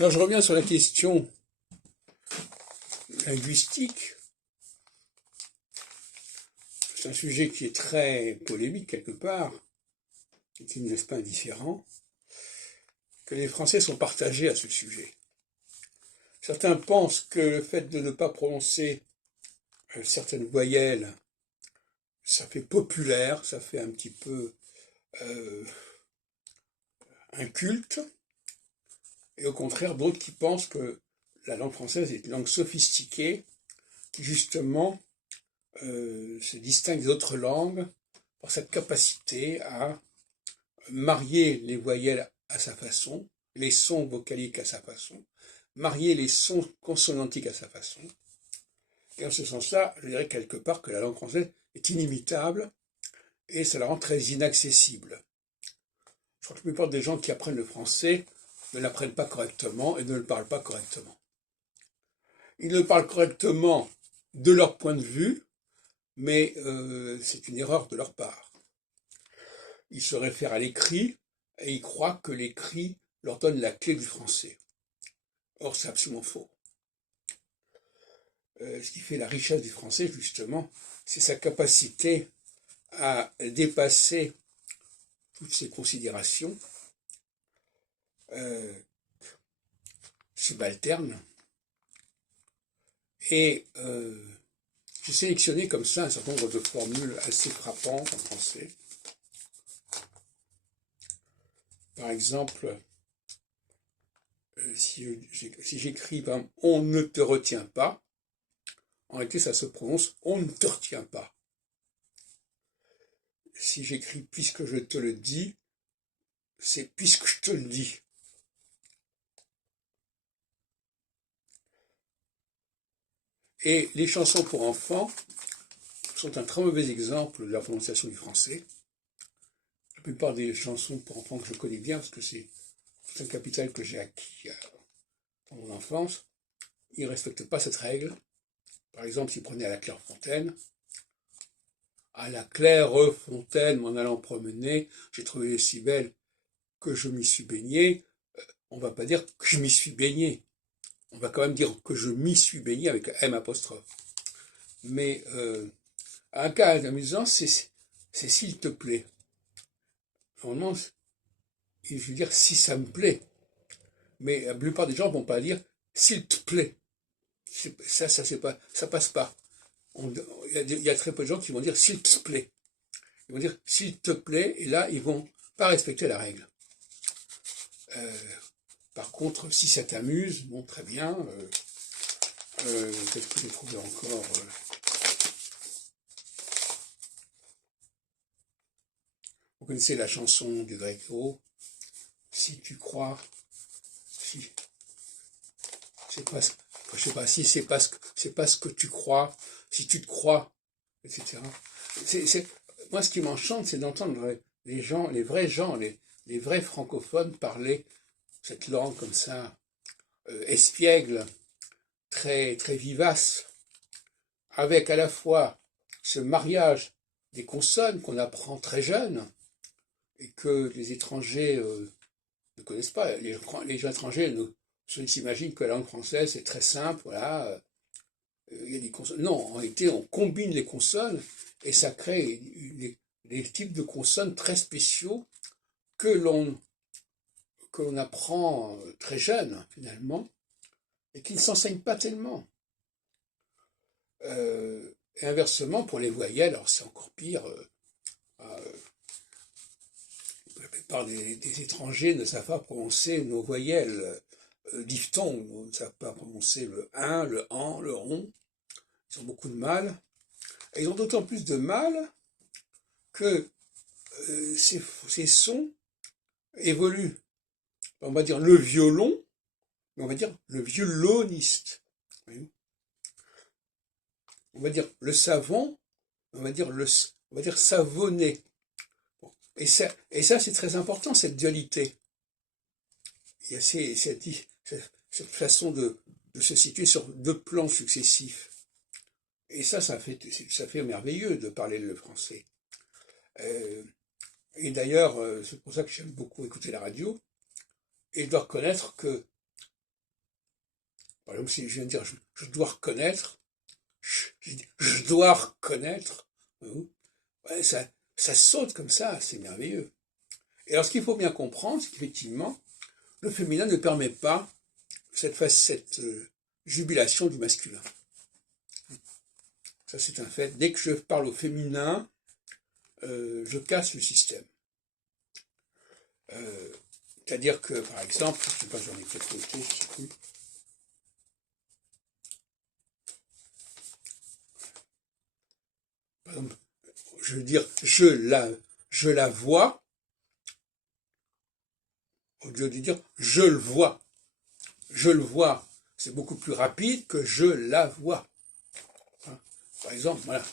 Alors je reviens sur la question linguistique. C'est un sujet qui est très polémique quelque part, et qui ne laisse pas indifférent, que les Français sont partagés à ce sujet. Certains pensent que le fait de ne pas prononcer certaines voyelles, ça fait populaire, ça fait un petit peu un culte, et au contraire d'autres qui pensent que la langue française est une langue sophistiquée, qui justement se distingue des autres langues par cette capacité à marier les voyelles à sa façon, les sons vocaliques à sa façon, marier les sons consonantiques à sa façon. Et en ce sens-là, je dirais quelque part que la langue française est inimitable et ça la rend très inaccessible. Je crois que la plupart des gens qui apprennent le français ne l'apprennent pas correctement et ne le parlent pas correctement. Ils le parlent correctement de leur point de vue, mais c'est une erreur de leur part. Ils se réfèrent à l'écrit et ils croient que l'écrit leur donne la clé du français. Or, c'est absolument faux. Ce qui fait la richesse du français, justement, c'est sa capacité à dépasser toutes ces considérations subalternes. Et j'ai sélectionné comme ça un certain nombre de formules assez frappantes en français. Par exemple, si j'écris par exemple, on ne te retient pas, en réalité ça se prononce on ne te retient pas. Si j'écris puisque je te le dis, c'est puisque je te le dis. Et les chansons pour enfants sont un très mauvais exemple de la prononciation du français. La plupart des chansons pour enfants que je connais bien, parce que c'est un capital que j'ai acquis dans mon enfance, ils ne respectent pas cette règle. Par exemple, s'ils prenaient à la Clairefontaine, à la Clairefontaine, m'en allant promener, j'ai trouvé si belle que je m'y suis baigné. On ne va pas dire que je m'y suis baigné. On va quand même dire que je m'y suis baigné avec M apostrophe. Mais un cas amusant, c'est s'il te plaît. Normalement, je veux dire si ça me plaît. Mais la plupart des gens ne vont pas dire s'il te plaît. Ça c'est pas, ça passe pas. Il y a très peu de gens qui vont dire s'il te plaît. Ils vont dire s'il te plaît, et là, ils vont pas respecter la règle. Par contre, si ça t'amuse, bon, très bien. Qu'est-ce que j'ai trouvé encore Vous connaissez la chanson du Gréco, si tu crois, si, c'est pas, je sais pas, si c'est pas ce que tu crois, si tu te crois, etc. Moi, ce qui m'enchante, c'est d'entendre les gens, les vrais francophones parler cette langue comme ça, espiègle, très, très vivace, avec à la fois ce mariage des consonnes qu'on apprend très jeune et que les étrangers ne connaissent pas. Les gens étrangers s'imaginent que la langue française est très simple, voilà. Il y a des consonnes. Non, en réalité, on combine les consonnes et ça crée des types de consonnes très spéciaux que l'on apprend très jeune, finalement, et qui ne s'enseignent pas tellement. Et inversement, pour les voyelles, alors c'est encore pire. La plupart des étrangers ne savent pas prononcer nos voyelles diphtongues, ne savent pas prononcer le 1, le an, le rond. Ils ont beaucoup de mal. Et ils ont d'autant plus de mal que ces sons évoluent. On va dire le violon, mais on va dire le violoniste. On va dire le savon, on va dire savonner. Et ça c'est très important, cette dualité. Il y a cette façon de se situer sur deux plans successifs. Et ça fait merveilleux de parler le français. Et d'ailleurs, c'est pour ça que j'aime beaucoup écouter la radio. Et je dois reconnaître que Par exemple, si je viens de dire je dois reconnaître, je dois reconnaître, ouais, ça saute comme ça, c'est merveilleux. Et alors ce qu'il faut bien comprendre, c'est qu'effectivement, le féminin ne permet pas cette jubilation du masculin. Ça c'est un fait. Dès que je parle au féminin, je casse le système. C'est-à-dire que, par exemple, je ne sais pas, j'en ai peut-être noté, je ne sais plus. Par exemple, je veux dire, je la vois, au lieu de dire je le vois. Je le vois, c'est beaucoup plus rapide que je la vois. Par exemple, voilà.